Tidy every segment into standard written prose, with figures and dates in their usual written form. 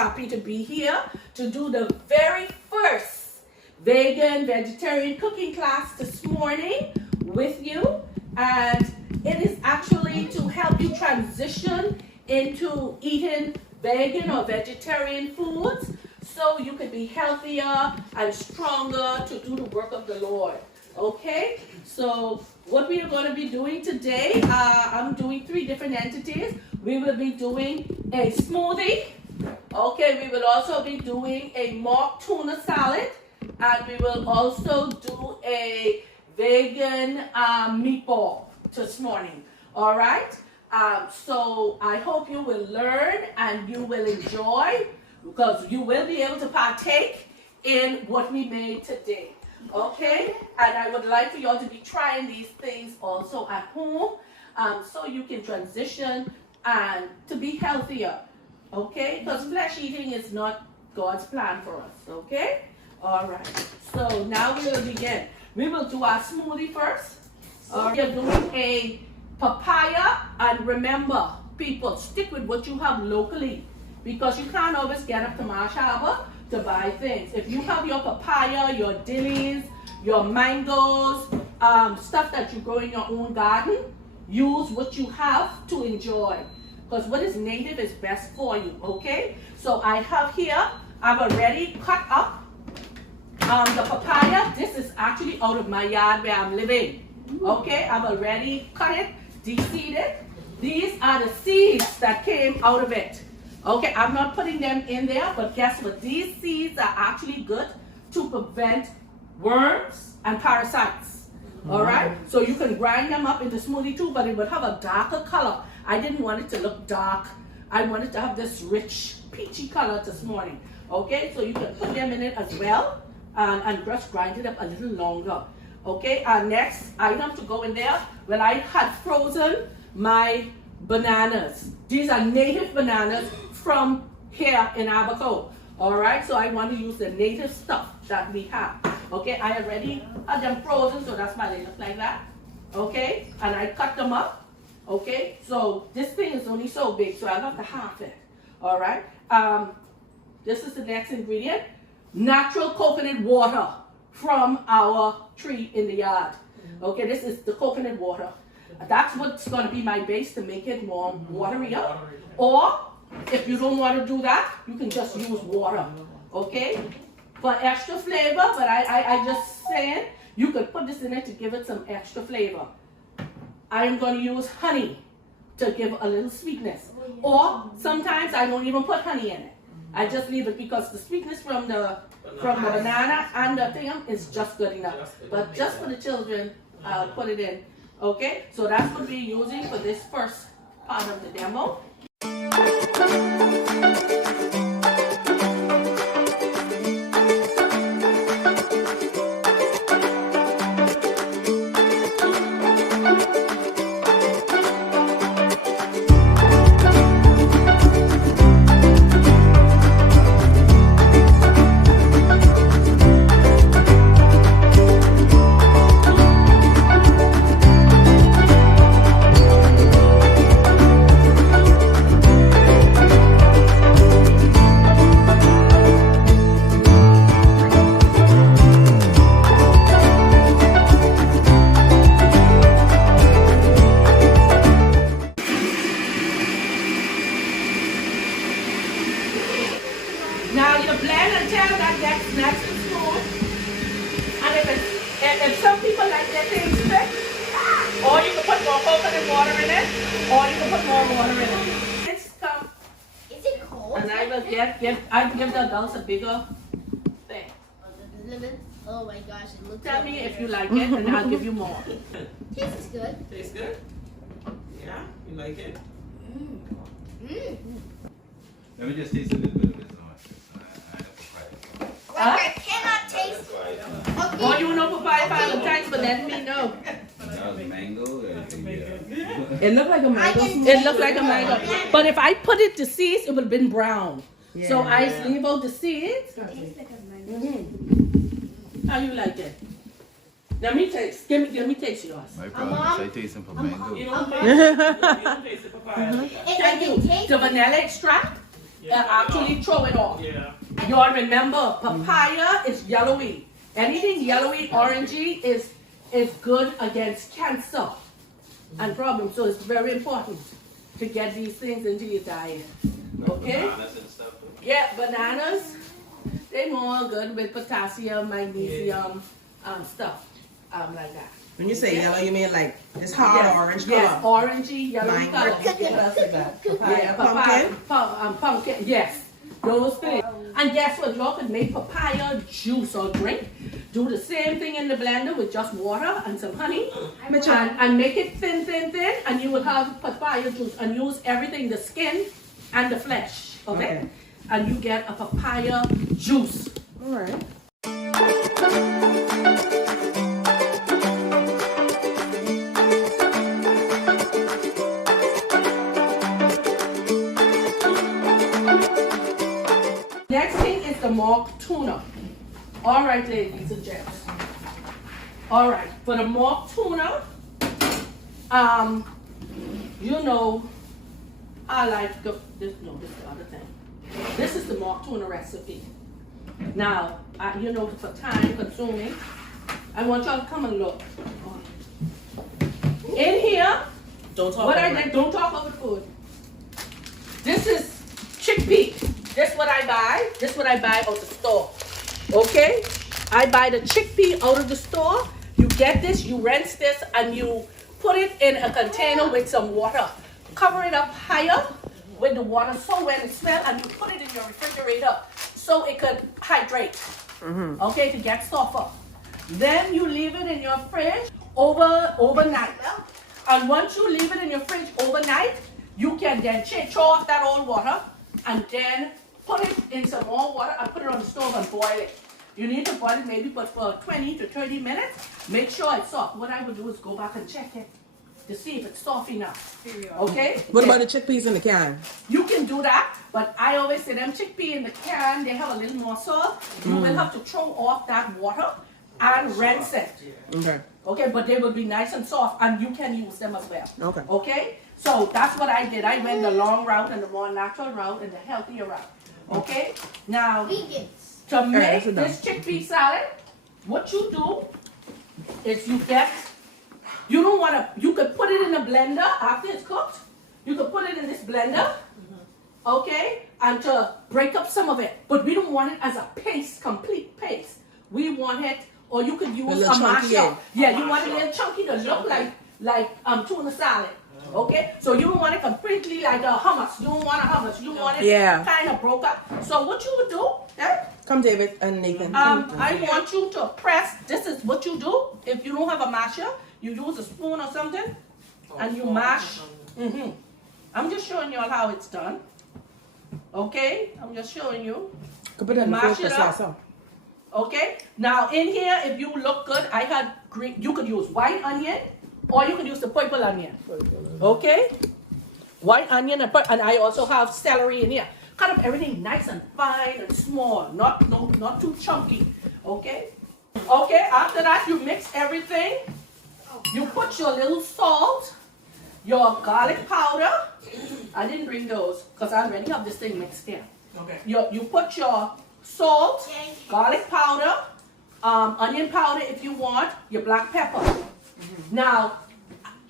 happy to be here to do the very first vegetarian cooking class this morning with you. And it is actually to help you transition into eating vegan or vegetarian foods so you can be healthier and stronger to do the work of the Lord. Okay, so what we are going to be doing today, I'm doing 3 different entities. We will be doing a smoothie. Okay, we will also be doing a mock tuna salad, and we will also do a vegan meatball this morning. All right, so I hope you will learn and you will enjoy, because you will be able to partake in what we made today. Okay, and I would like for you all to be trying these things also at home, so you can transition and to be healthier. Okay, because flesh eating is not God's plan for us. Okay, all right. So now we will begin. We will do our smoothie first. We are doing a papaya, and remember, people, stick with what you have locally, because you can't always get up to Marsh Harbor to buy things. If you have your papaya, your dillies, your mangoes, stuff that you grow in your own garden, use what you have to enjoy, because what is native is best for you. Okay, so I have here, I've already cut up the papaya. This is actually out of my yard where I'm living. Okay, I've already cut it, de-seeded. These are the seeds that came out of it. Okay, I'm not putting them in there, but guess what? These seeds are actually good to prevent worms and parasites. All right, so you can grind them up in the smoothie too, but it would have a darker color. I didn't want it to look dark. I wanted to have this rich peachy color this morning. Okay, so you can put them in it as well, and just grind it up a little longer. Okay, our next item to go in there, well, I had frozen my bananas. These are native bananas from here in Abaco. All right, so I want to use the native stuff that we have. Okay, I already had them frozen, so that's why they look like that. Okay, and I cut them up. Okay, so this thing is only so big, so I got the half it. All right, this is the next ingredient: natural coconut water from our tree in the yard. Okay, this is the coconut water. That's what's going to be my base to make it more waterier. Or if you don't want to do that, you can just use water. Okay, for extra flavor. But I just saying you could put this in it to give it some extra flavor. I am going to use honey to give a little sweetness. Or sometimes I don't even put honey in it. I just leave it because the sweetness from the banana and the thing is just good enough. But just for the children, I'll put it in. Okay, so that's what we're using for this first part of the demo. Now you blend until that gets nice and smooth. And if some people like their things thick, or you can put more coconut water in it, or you can put more water in it. It's come. Is it cold? And I will give the adults a bigger thing. Oh my gosh, it looks Tell me if you like it, and I'll give you more. Tastes good. Tastes good? Yeah? You like it? Let me just taste a little bit of this. I cannot taste. Okay. Oh, you know papaya pilot, thanks for letting me know. That was mango. It looked like a mango. It looked like a mango. But if I put it to seeds, it would have been brown. Yeah. So I leave out the seeds. How you like it? Let me taste. Give me taste yours. My problem is I taste some mango. You don't taste it. You don't taste the papaya. Thank you. The vanilla extract actually throw it off. Yeah. You all remember, papaya is yellowy. Anything yellowy, orangey is good against cancer and problems. So it's very important to get these things into your diet. Okay? Bananas and stuff. Yeah, bananas, they're more good with potassium, magnesium, stuff, like that. When you say yellow, you mean like it's hard Yes, orange yes, color? orangey, yellowy Mine. color. What else is that? Yeah, Pumpkin? Pumpkin, yes. Those things. And guess what? Y'all could make papaya juice or drink. Do the same thing in the blender with just water and some honey. And make it thin, and you will have papaya juice. And use everything, the skin and the flesh. Okay? And you get a papaya juice. All right. Next thing is the mock tuna. All right, ladies and gents. All right, for the mock tuna, you know, I like this. No, this is the other thing. This is the mock tuna recipe. Now, you know, for time consuming, I want y'all to come and look. In here, Don't talk what I about it. did, don't talk over food. This is chickpea. This what I buy. This what I buy out the store. Okay? I buy the chickpea out of the store. You get this, you rinse this, and you put it in a container with some water. Cover it up higher with the water so when it smells, and you put it in your refrigerator so it could hydrate. Okay, to get softer. Then you leave it in your fridge overnight. And once you leave it in your fridge overnight, you can then throw off that old water and then put it in some more water and put it on the stove and boil it. You need to boil it maybe but for 20 to 30 minutes. Make sure it's soft. What I would do is go back and check it to see if it's soft enough. Okay? What about the chickpeas in the can? You can do that, but I always say them chickpea in the can, they have a little more salt. You will have to throw off that water and rinse it. Okay. Okay, but they will be nice and soft and you can use them as well. Okay. Okay? So that's what I did. I went the long route and the more natural route and the healthier route. Okay? Now, Vegans. to make that's this chickpea salad, what you do is you don't want to, you could put it in a blender after it's cooked. You could put it in this blender, okay, and to break up some of it. But we don't want it as a paste, complete paste. We want it, or you could use a little chunky, masher. Yeah, you want it a little chunky to look like tuna salad. Okay, so you don't want it completely like a hummus. You don't want a hummus. You want it kind of broke up. So what you would do, Come, David and Nathan. I want you to press. This is what you do. If you don't have a masher, you use a spoon or something, and you mash. I'm just showing you all how it's done. Okay, I'm just showing you. Could put it in the mash focus it up. also. Okay, now in here, if you look good, I had green. You could use white onion, or you could use the purple onion. Okay, white onion and I also have celery in here. Cut up everything nice and fine and small, not too chunky. Okay. Okay. After that, you mix everything. You put your little salt, your garlic powder. I didn't bring those because I already have this thing mixed in. Okay. You put your salt, garlic powder, onion powder if you want, your black pepper. Now,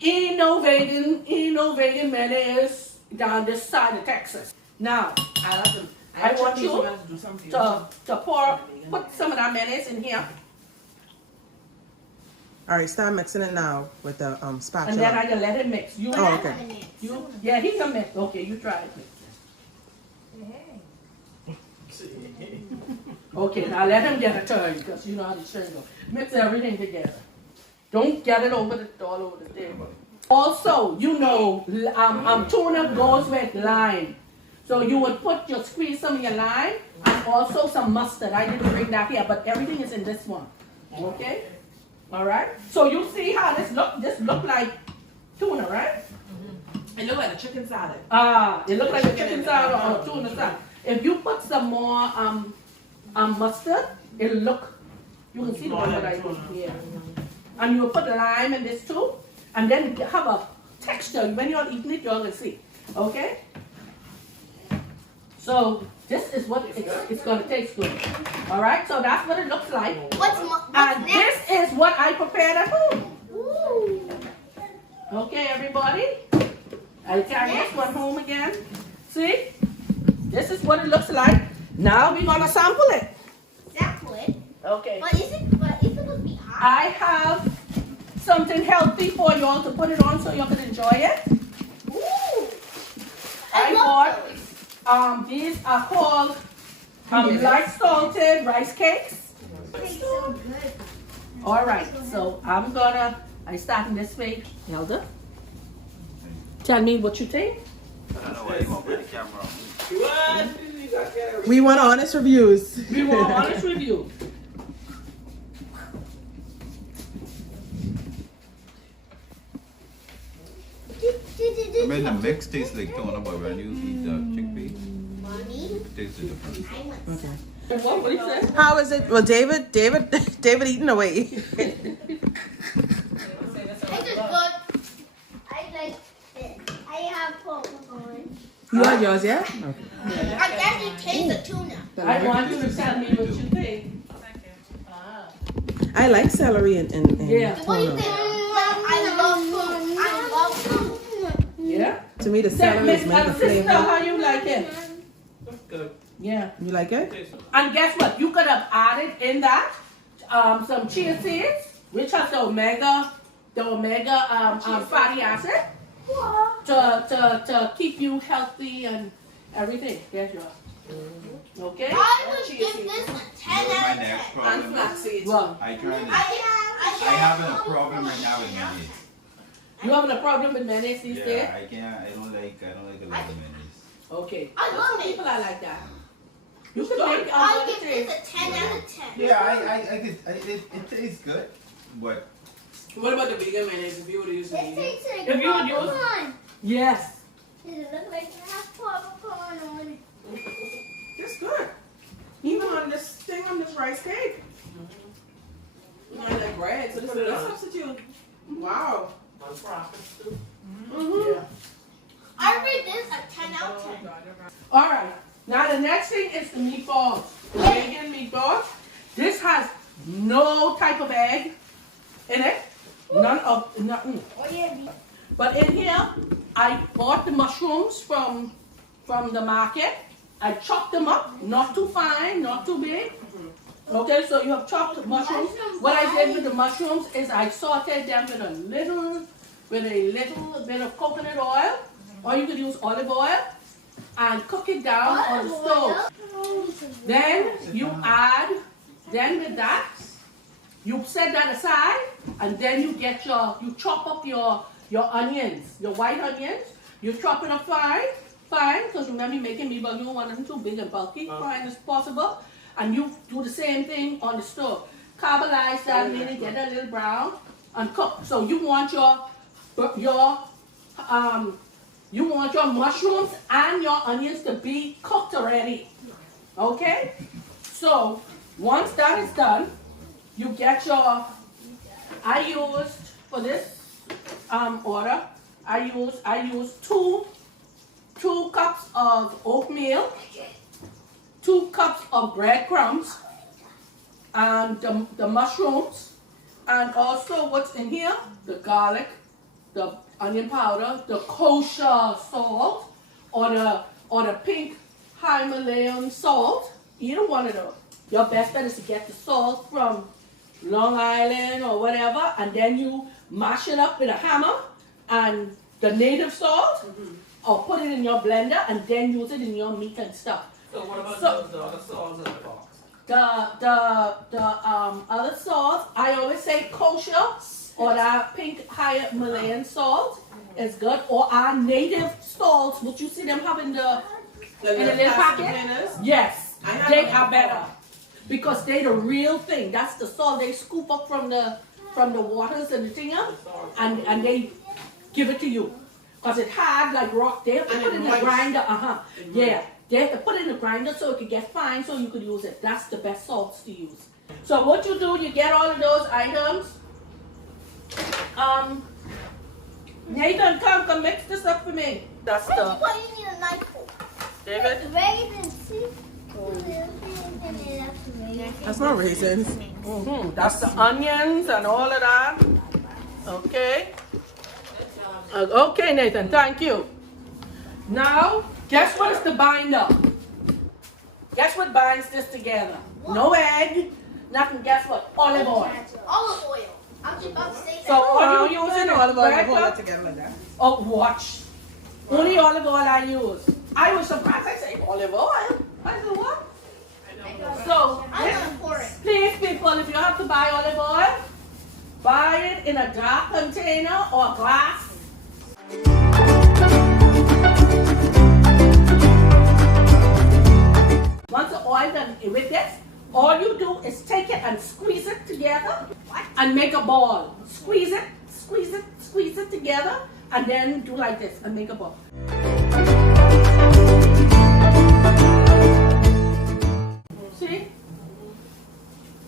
innovating mayonnaise down this side of Texas. Now, I want you to put some of that mayonnaise in here. All right, start mixing it now with the spatula. And then I can let it mix. You Oh, okay. Yeah, he can mix. Okay, you try it. Okay, now let him get a turn because you know how the turn goes. Mix everything together. Don't get it all over the table. Also, you know, tuna goes with lime. So you would squeeze some of your lime and also some mustard. I didn't bring that here, but everything is in this one. Okay? All right? So you see how this look like tuna, right? It look like a chicken salad. It looks like a chicken salad or a tuna salad. If you put some more mustard, it'll look, you can see the one that I put here. And you will put lime in this too, and then have a texture. When you're eating it, you're going to see. Okay? So this is what it's going to taste good. All right, so that's what it looks like. What's And next? this is what I prepared at home. Ooh. Okay, everybody. I'll carry this one home again. See? This is what it looks like. Now we're going to sample it. Sample it. Okay. But is it supposed to be hot? I have something healthy for you all to put it on so you can enjoy it. Ooh. I love bought, these are called Yes. light salted rice cakes. those. Tastes so good. All right, so I'm starting this way. Elder, tell me what you think. I don't know why you want to put the camera on. We want honest reviews. We want honest review. I mean, the mix tastes like tuna, but when you eat the chickpea, Mommy, it tastes different. I want some. What do you say? How is it? Well, David eating away. It is good. I like it. I have popcorn. You want yours, yeah? I guess it tastes the tuna. I want you to tell me what you think. Ah. I like celery and Yeah. What do you tuna. think? I love food. I love food. Yeah. To me, the Say, celery Miss is make the sister, flavor. how you like it? Good. Yeah. You like it? And guess what? You could have added in that some chia seeds, which has the omega fatty acid to keep you healthy and everything. There's yours. Okay. I would give this a 10 You know out my of 10. next problem is? Well, I trying to, I I having a problem right now with mayonnaise. you having a problem with mayonnaise these days? Yeah, I don't like a lot of mayonnaise. Okay. I love Some it. people are like that. You could make I give this a 10 out of 10. Yeah, it tastes good, but What about the vegan mayonnaise? If you would use It vegan. tastes like If you would use- popcorn. Yes. Does it look like it has popcorn on it? It's good. Even on this thing on this rice cake. You know, like bread, so this is a substitute. Wow. On profits too. Mm-hmm. Yeah. I rate this a 10 out of 10. All right. Now the next thing is the meatballs. The vegan meatballs. This has no type of egg in it. Nothing. Oh yeah, But in here, I bought the mushrooms from the market. I chopped them up, not too fine, not too big. Okay, so you have chopped mushrooms. What I did with the mushrooms is I sauteed them with a little bit of coconut oil, or you could use olive oil, and cook it down on the stove. Then with that, you set that aside, and then you chop up your onions, your white onions. You chop it up fine, because remember you're making meatballs, you don't want them too big and bulky, fine as possible. And you do the same thing on the stove. Caramelize that, meaning get a little brown, and cook. So you want your mushrooms and your onions to be cooked already. Okay? So once that is done, you get I used for this order, I used two cups of oatmeal, 2 cups of breadcrumbs, and the mushrooms, and also what's in here, the garlic, the onion powder, the kosher salt, or the pink Himalayan salt. Either one of those. Your best bet is to get the salt from Long Island or whatever, and then you mash it up with a hammer and the native salt, or put it in your blender and then use it in your meat and stuff. So what about So- the other sauce in the box? The other sauce, I always say kosher or that pink Himalayan salt is good, or our native salts, which you see them have in the little plastic packet. containers? Yes, I have they them are before. better because they the real thing. That's the salt they scoop up from the waters and the thing up, and they give it to you. Cause it hard like rock. They have to And put it it in the moist. grinder. Yeah, they have to put it in the grinder so it could get fine, so you could use it. That's the best salts to use. So what you do, you get all of those items. Nathan, come mix this up for me. That's What the do you need a knife for? David? That's not raisins. That's the onions and all of that. Okay. Okay, Nathan, thank you. Now, guess what is the binder? Guess what binds this together? No egg, nothing. Guess what? Olive oil. Olive oil. I was about to say that. So all you use in Olive oil, bread hold it cup- together like that. Oh, watch. Only olive oil I use. I was surprised. I said olive oil. I said what? So, I'm gonna pour it. please, people, if you have to buy olive oil, buy it in a dark container or glass. Once the oil done with this, all you do is take it and squeeze it together and make a ball. Squeeze it, squeeze it, squeeze it together, and then do like this and make a ball. See?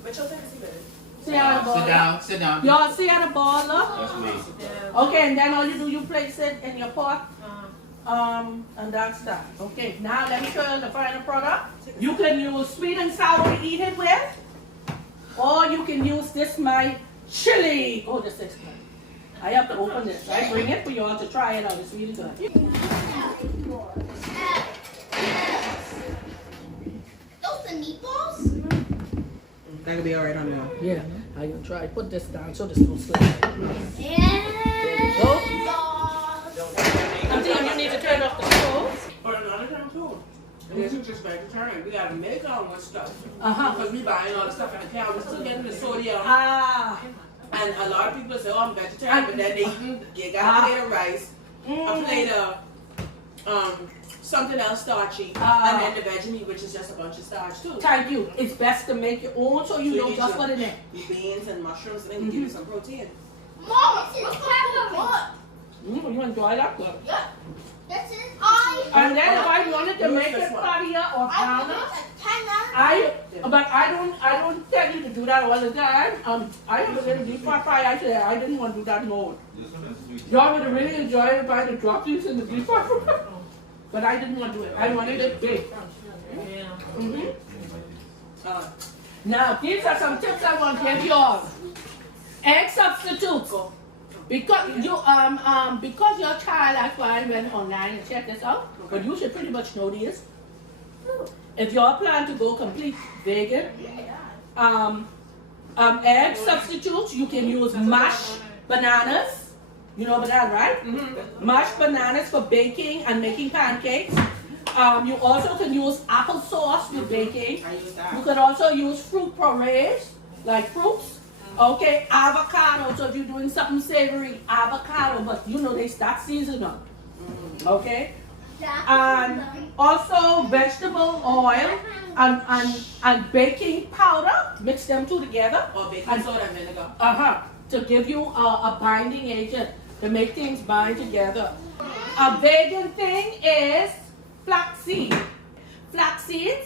But you'll take a seat. See how the ball Sit down, sit down. Y'all see how the ball look? That's me. Okay, and then all you do, you place it in your pot. And that's that. Okay, now let me show you the final product. You can use sweet and sour to eat it with. Or you can use this, my chili. Oh, this is good. I have to open this. I bring it for y'all to try it out. It's really good. Those the meatballs? That could be alright on there. Yeah, I'm gonna try. Put this down so this don't slide. Yeah. Go. Until you need to turn off the stove. Or another time too. And this is just vegetarian. We gotta make our own stuff. Uh-huh. Because we buying all the stuff in the can. We're still getting the sodium. Ah. And a lot of people say, oh, I'm vegetarian, but then they eating, you got a plate of rice, a plate of something else starchy, and then the veggie meat, which is just a bunch of starch too. Thank you. It's best to make your own so you So know you just eat what it is. your beans and mushrooms, and then give you some protein. Mom, this is what? You enjoy that good. Yeah. This is And then if I wanted to make it fattier or browner, but I don't tell you to do that all the time. I have a little deep fry. I said I didn't want to do that more. Y'all would have really enjoyed it if I had dropped these in the deep fry. But I didn't want to do it. I wanted it big. Now these are some tips I want to give y'all. Egg substitutes. Because you because your child, that's why I went online and checked this out. But you should pretty much know this. If y'all plan to go complete vegan, egg substitutes, you can use mashed bananas. You know banana, right? Mashed bananas for baking and making pancakes. You also can use applesauce with baking. I use that. You can also use fruit purees, like fruits. Okay, avocado. So if you're doing something savory, avocado, but you know they start seasoning. Okay, and also vegetable oil and baking powder. Mix them two together. Or baking soda and vinegar. To give you a binding agent to make things bind together. A vegan thing is flaxseed. Flaxseed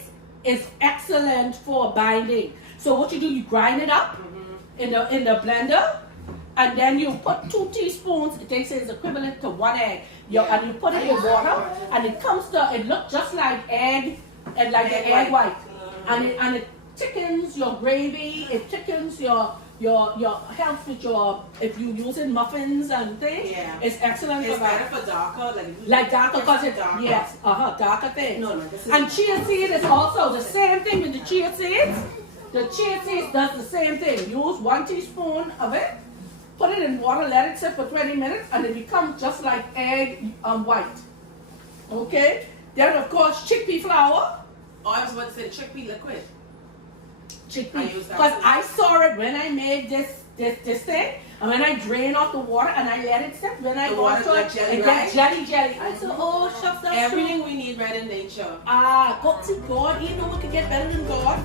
is excellent for binding. So what you do, you grind it up in the blender, and then you put 2 teaspoons. They say it's equivalent to 1 egg. And you put it in water, and it looks just like egg, and like the egg white, and it thickens your gravy. It thickens your health with if you use in muffins and things. Yeah. It's excellent It's for that. better for darker, Like darker, because it's darker. yes, darker things. No, this is And chia seed is also the same thing with the chia seeds. The chia seeds does the same thing. Use 1 teaspoon of it, put it in water, let it sit for 20 minutes, and it becomes just like egg white. Okay? Then of course chickpea flour. Oh, I was about to say chickpea liquid. I Chickpea. use that Because too. I saw it when I made this thing, and when I drain off the water and I let it sit, when I The go water's to like it, jelly, it right? gets jelly. I said, oh shucks, that's true. Everything we need right in nature. God, see, God, you know what could get better than God?